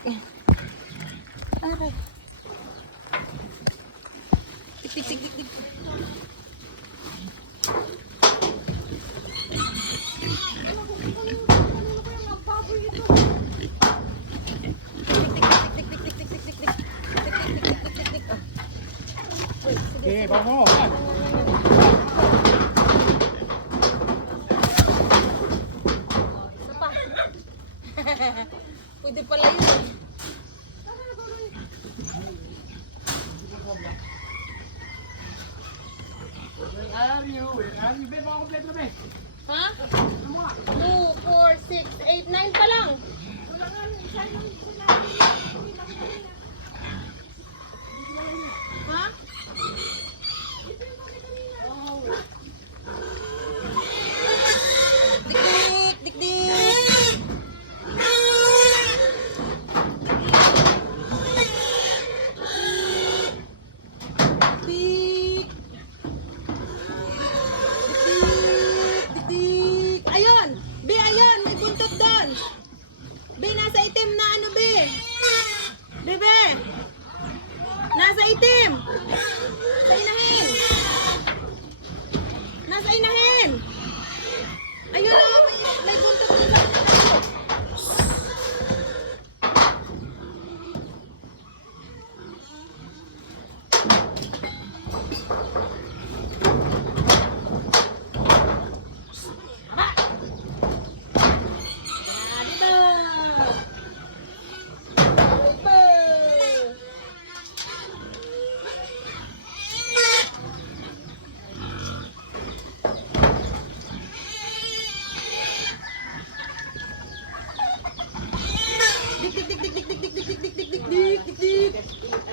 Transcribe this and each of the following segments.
Aray. Tik, tik, tik, tik, tik. Okay, vamos. Isa pa. Pwede pala yun. Where are you? Ben, mga kompleto na, Ben. Ha? Ano mo nga? 2, 4, 6, 8, 9 pa lang. Ha? Dik-dik, dik-dik. Dik. Dik-dik. Ayun! Be, ayun! May buntot doon! Be, nasa itim na ano, Be? Be! Nasa itim! Sa inahin! Nasa inahin! Ayun o! May buntot doon sa inahin.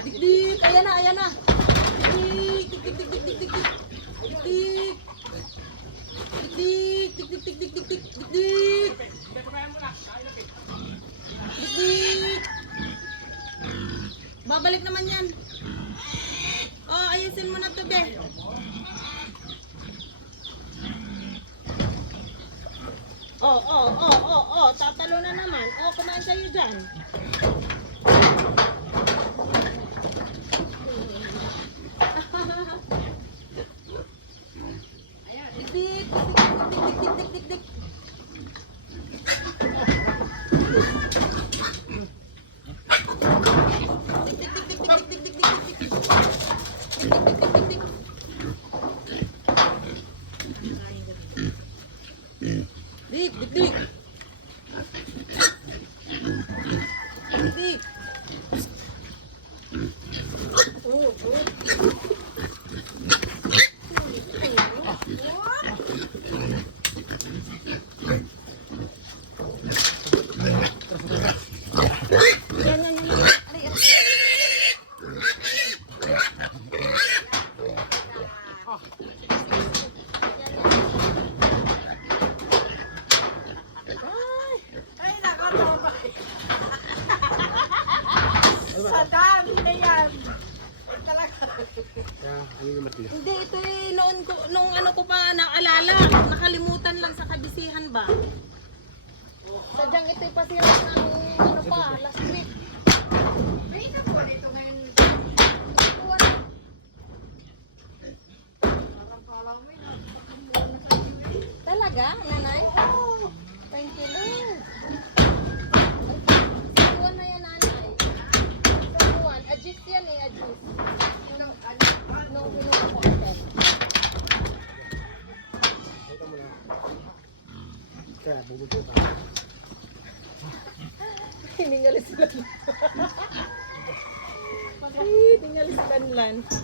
Dik-dik. Ayan na, ayan na. Dik-dik. Dik-dik. Dik-dik. Dik-dik. Babalik naman yan. Oh, ayusin mo na to, Be. Oh, tatalo na naman. Oh, kumain kayo dyan. Dik, dik. Dik. Oh. Sadam, hindi yan. Talaga. Hindi, ito eh, noon ko, nung ano ko pa naalala, nakalimutan lang sa kabisihan ba? Sadyang ito'y pasira ng ano pa, last week. May nakuha dito ngayon. Parang palang may napakamuha na sa akin. Talaga, nanay? Thank you, Lord. Sabuan na yan, nanay. Sabuan. Adjust yan eh, adjust. Nung pinuha ko ito. Kaya, bubuto ka. Hiningalis lang. Hiningalis lang.